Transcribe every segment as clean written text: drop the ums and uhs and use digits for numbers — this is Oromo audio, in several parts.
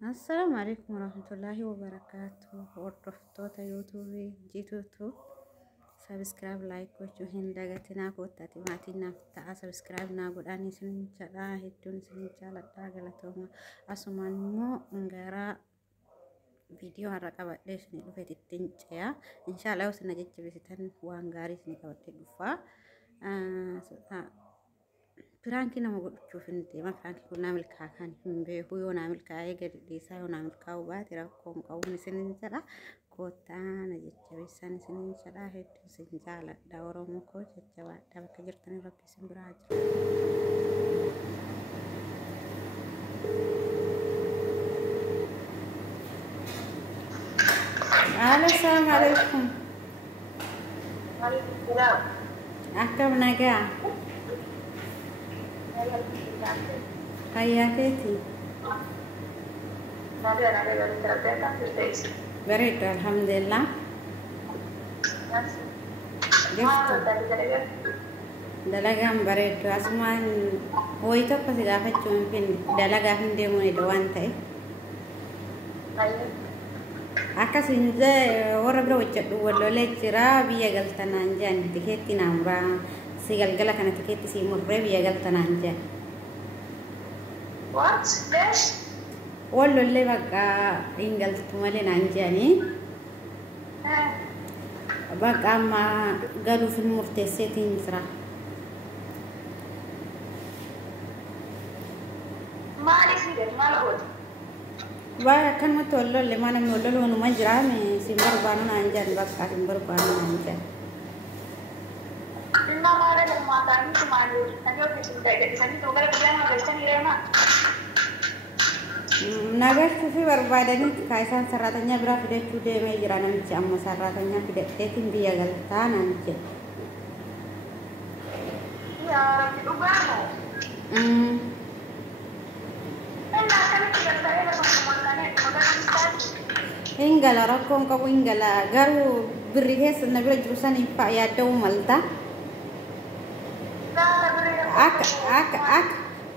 السلام عليكم ورحمة الله وبركاته. وردفتوتا يوتيوب جيتوتو سبسكرايب لايك وجوهين داغتنا كوتاتي ماتينا تا سبسكرايب ناغود اني سنجلا هيدون سنجلا داغلاتوما اسمان مو ngara video haraka badde sini dufeti tincaya inshallah usna jecce bisitan wangari sini kawte dufa Piranki nama godhu finti ma piranki kun namil kakan himbe huyo namil kaaye gadi disa yo namil kaaw baatira kon qawni sinin sada kota na jecha bisan sinin sada hetu sinjala dawro mo ko jecha ba da ka jirtani rabbi simbiraj Assalamu alaikum. Waalaikumsalam. Akam naga. Kaya keti. Baik, alhamdulillah. Dalagam baik. Asman, woi tu pasti dapat cumpin. Dalaga hindi mo ni doan tay. Akas inja orang berawat dua lole cira biya gal tananjan tiketi nambra sigal gala kana tiketi si murre biya gal tananjan. What? Dash? Wallo le baka ingal tumale nanjani. Baka ma galu fil murtesetin sra. Mali sih deh, malu. Ba kan mo tollo le mana mo lolo no majra me simbar banu nanjan baka simbar banu nanjan. Inna mara le makan itu malu. Tapi oke sudah jadi sani tuh kalau bilang mau besan ini mah. Nagar sisi berbadani kaisan saratanya berapa dia sudah majra nanti amma saratanya tidak tetin dia galta nanti. Iya, itu banget. Enak kan tidak saya langsung makannya, makan instan. Ingala rakon ka ingala garu birrihes nabila jurusan impa ya daw malta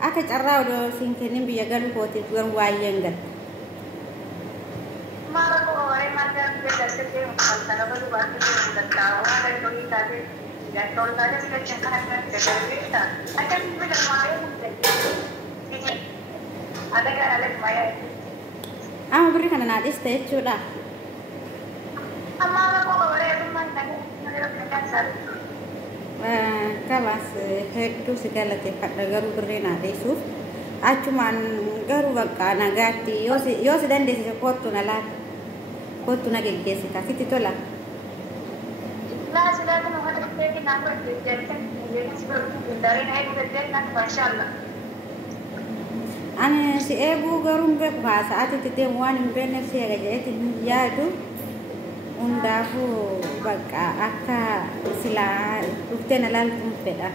aka carraw do sinkenin biya garu poti tuan wayengal Mara ko ay makan dia dasar dia malta na baru baru dia tahu ada doi tadi ya tol tadi sudah cakap kan tidak ada akan bilang maya mungkin ini ada kan ada maya beri kana na diste chuda Mara ko ay teman tadi ada kan kalas hetu segala tempat garu beri na desuf acuman garu baka nagati yosi dan desi kotu na gegesi ka kititola Nah, sudah kan ada yang nak jadi kan jadi sebelum dari naik kerja nak masyaallah. Ane si ebu garum be bahasa ati tete wani bene si aga jeti yadu undafu baka aka sila uktena lal kumpeda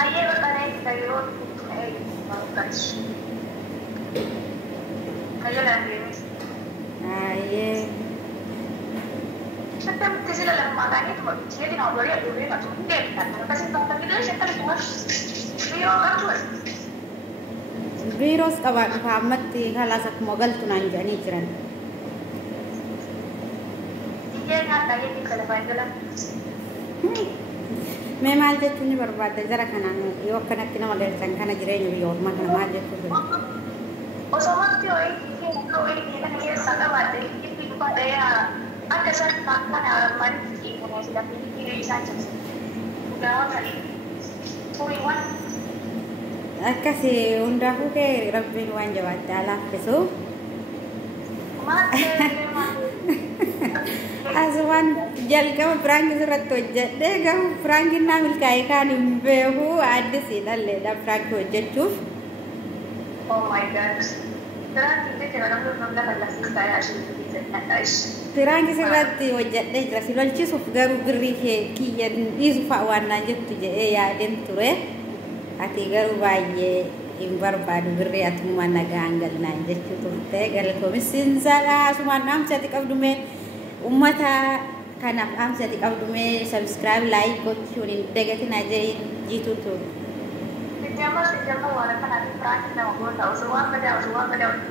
Ayer bertanya kita yo mau kas. Kayo lang din. aye Setiap sila lang makan itu jadi nak beri aku beri macam ni kan. Kasi tak kita siapa semua. Biro kan tu. virus kawa famatti khalasak mogal tunanjani jiran Dia kan tadi di kalau panggil me mal jetuni barbada jara kana yo kana tina model sankana jireni yo ma kana mal jetu Oh sama tu ini kan dia sangat ada itu pada ya ada satu makan mari ini sudah pilih saja. Sudah tadi. Kuiwan akasi undahu ke rabbin wanja wa taala peso Azwan jal kamu prangi surat tojat deh kamu prangi namil kai kan behu ada sih dalle da prangi tojat cuf Oh my god. Terang kita jangan nonton kelas saya asyik asyik. prangi surat tojat deh jelas lol ci suf garu gri he kiyan isu fa wana jettu je ya den ture ati garu baye imbar badu gri atu mana gangal na jettu turte gal ko misin sala sumanam sati kabdume ummata kana am sati kabdume subscribe like ko chunin degati na je jitu to Sejama wala kan ada praktik na magpunta. Usuwang ka daw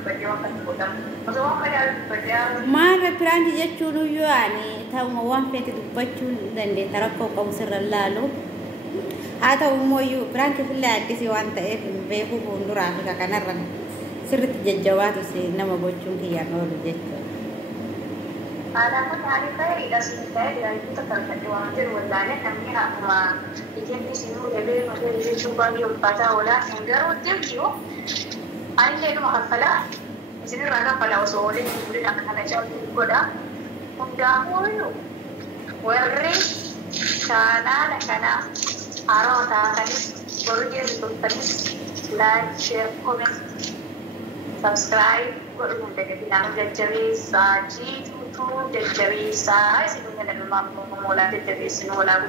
badaw kan putam. Usuwang ka daw badaw. Maarra piraanti jechuun iyyuu ani ta'uma waan feete dubbachuun dandeetta rakkoo qabu sirra laalu. Haa ta'u immoo iyyuu piraanti fillee addisii waan ta'eef beekuu fuulduraa fi kanarra sirriitti jajjabaatu nama gochuun kiyyaan oolu jechuudha. Alam mo tadi kaya idasin tayo dari kita terkadang jadi wala kami hakuma ikan di sini lebe macam di coba di pada olah hingga udah yo ay leno makakala di sini rana pala usole di sini nak kena jauh koda unda mo werri sana nakana aro ta kani baru dia tadi like share comment subscribe baru nanti kita jadi saji dan dari saya sebenarnya memang memulai dari sini wala